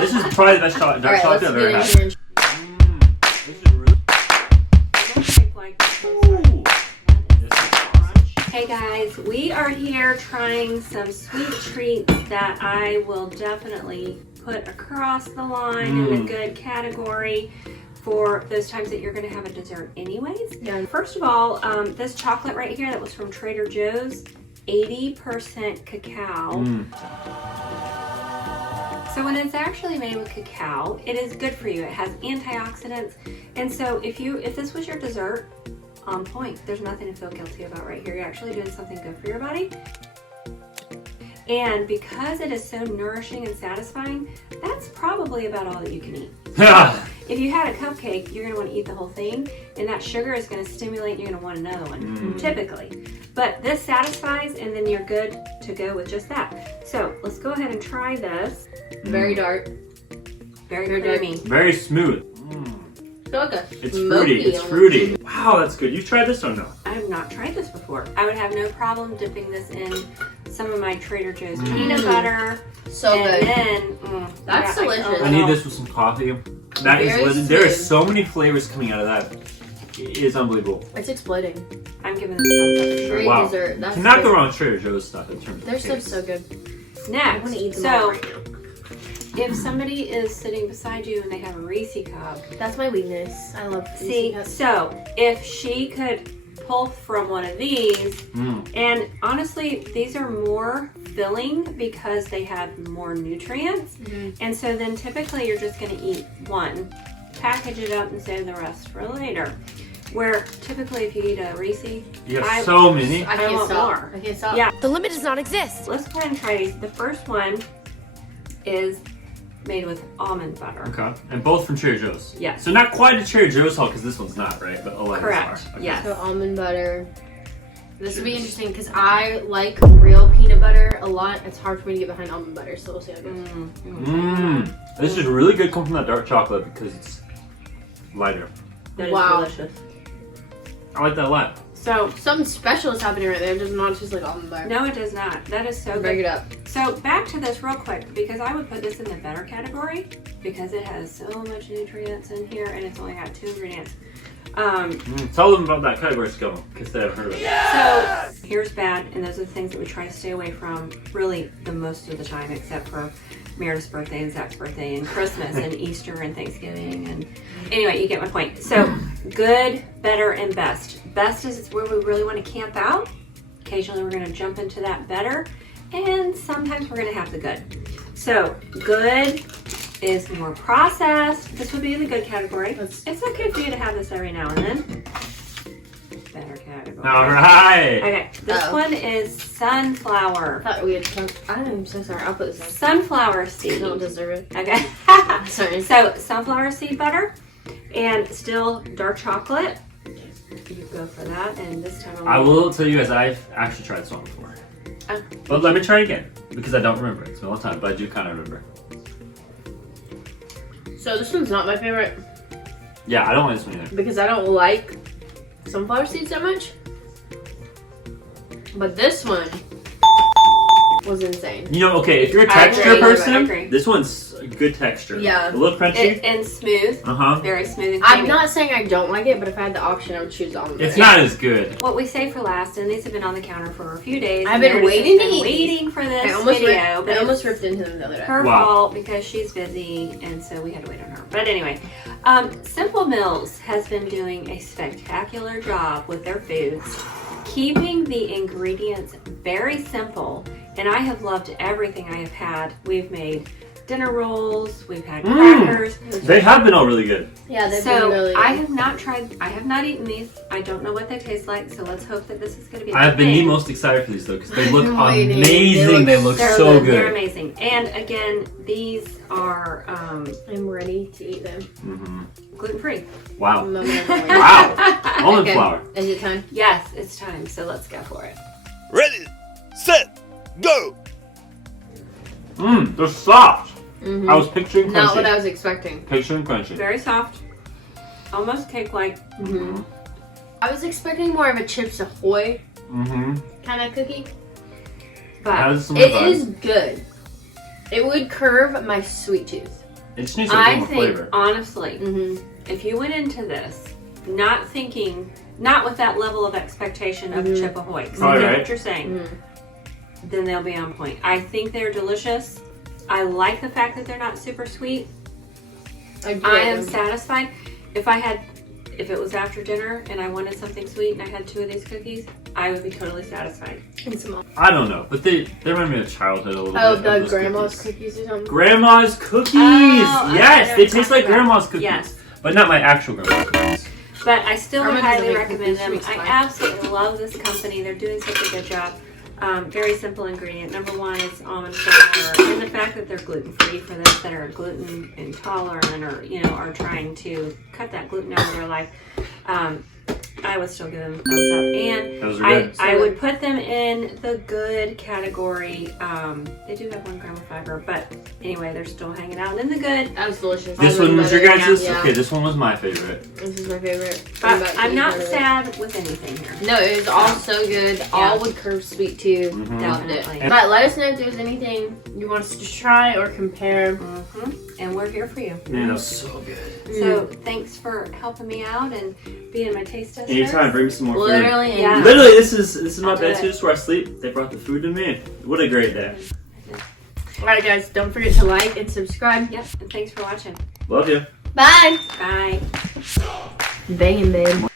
This is probably the best dark chocolate I've ever had. This is really. Hey guys, we are here trying some sweet treats that I will definitely put across the line in the good category for those times that you're going to have a dessert anyways. Yeah. First of all, this chocolate right here that was from Trader Joe's, 80% cacao. So when it's actually made with cacao, it is good for you. It has antioxidants. And so if this was your dessert, on point. There's nothing to feel guilty about right here. You're actually doing something good for your body. And because it is so nourishing and satisfying, that's probably about all that you can eat. So if you had a cupcake, you're going to want to eat the whole thing, and that sugar is going to stimulate, and you're going to want another one, typically. But this satisfies, and then you're good to go with just that. So let's go ahead and try this. Very dark. Very creamy. Very smooth. It's fruity. It's fruity. Wow, that's good. You've tried this one, though? I have not tried this before. I would have no problem dipping this in some of my Trader Joe's peanut butter. So good. Then, that's delicious. I need this with some coffee. That is, there are so many flavors coming out of that. It is unbelievable. It's exploding. I'm giving this thumbs up. Great dessert. That's cannot go wrong with Trader Joe's stuff in terms of their stuff's so good. Next, I want to eat them all right now. If somebody is sitting beside you and they have a Reese cup, that's my weakness. I love Reese cups. So if she could pull from one of these, and honestly, these are more filling because they have more nutrients, and so then typically you're just going to eat one, package it up, and save the rest for later. Where typically if you eat a Reese, you have so many. I can't stop. More. I can't stop. Yeah, the limit does not exist. Let's go ahead and try these. The first one is made with almond butter. Okay, and both from Trader Joe's. Yeah. So not quite a Trader Joe's haul because this one's not, right? But correct. Okay. Yes. So almond butter. This will be interesting because I like real peanut butter a lot. It's hard for me to get behind almond butter, so we'll see how it goes. This is really good coming from that dark chocolate because it's lighter. That is delicious. I like that a lot. So something special is happening right there. It does not taste like almond butter. No, it does not. That is so good. Break it up. So back to this real quick, because I would put this in the better category because it has so much nutrients in here and it's only got 2 ingredients. Tell them about that category skill because they haven't heard of it. So here's bad, and those are the things that we try to stay away from really the most of the time, except for Meredith's birthday and Zach's birthday and Christmas and Easter and Thanksgiving. And anyway, you get my point. So good, better, and best. Best is where we really want to camp out. Occasionally we're going to jump into that better, and sometimes we're going to have the good. So good is more processed. This would be in the good category. It's okay for you to have this every now and then. Better category. All right. Okay, this one is sunflower. I thought we had I'm so sorry. I'll put this in. Sunflower seed. I don't deserve it. Okay. Sorry. So sunflower seed butter and still dark chocolate. You go for that, and this time I will tell you guys I've actually tried this one before. But let me try it again because I don't remember. It's been a long time, but I do kind of remember. So this one's not my favorite. Yeah, I don't like this one either. Because I don't like sunflower seeds that much. But this one was insane. You know, okay, if you're a texture person, this one's a good texture. Yeah. A little crunchy. And smooth. Very smooth and creamy. I'm not saying I don't like it, but if I had the option, I would choose almond butter. It's not as good. What we say for last, and these have been on the counter for a few days. I've been waiting for this video. I almost ripped into them the other day. Her fault because she's busy, and so we had to wait on her. But anyway, Simple Mills has been doing a spectacular job with their foods, keeping the ingredients very simple, and I have loved everything I have had. We've made dinner rolls, we've had crackers. They have been all really good. Yeah, they've been really good. I have not eaten these. I don't know what they taste like, so let's hope that this is going to be I have been the most excited for these though, because they look amazing. They look so good. They're amazing. And again, these are I'm ready to eat them. Gluten-free. Wow. Wow. Almond flour. Is it time? Yes, it's time. So let's go for it. Ready, set, go. They're soft. I was picturing crunchy. Not what I was expecting. Picturing crunchy. Very soft. Almost cake-like. I was expecting more of a Chips Ahoy kind of cookie. But it is good. It would curve my sweet tooth. It just needs a little more flavor. Honestly, Mm-hmm. if you went into this not with that level of expectation of Chip Ahoy, because I get what you're saying, then they'll be on point. I think they're delicious. I like the fact that they're not super sweet. I am satisfied. If it was after dinner and I wanted something sweet and I had 2 of these cookies, I would be totally satisfied. I don't know, but they remind me of childhood a little bit. Oh, the grandma's cookies or something? Grandma's cookies! Oh, yes, they taste like grandma's cookies. Yes. But not my actual grandma's cookies. But I still would Grandma highly doesn't make recommend them. cookies, she I makes pie. absolutely love this company. They're doing such a good job. Very simple ingredient. Number 1 is almond flour, and the fact that they're gluten free for those that are gluten intolerant or are trying to cut that gluten out of their life. I would still give them a thumbs up, and Those are good. I would put them in the good category. They do have 1 gram of fiber, but anyway, they're still hanging out in the good. That was delicious. This one was your guys'? Yeah. Okay, this one was my favorite. This is my favorite. But I'm not sad with anything here. No, it was all so good. All with curved sweet too. Loved it. Definitely. But let us know if there's anything you want us to try or compare. And we're here for you. Man, that was so good. So thanks for helping me out and being my taste tester. Anytime, bring me some more food. Literally, Yeah. Literally, this is my I'll do bed it. too. This is where I sleep. They brought the food to me. What a great day. Alright guys, don't forget to like and subscribe. Yep, and thanks for watching. Love you. Bye! Bye. Banging, babe.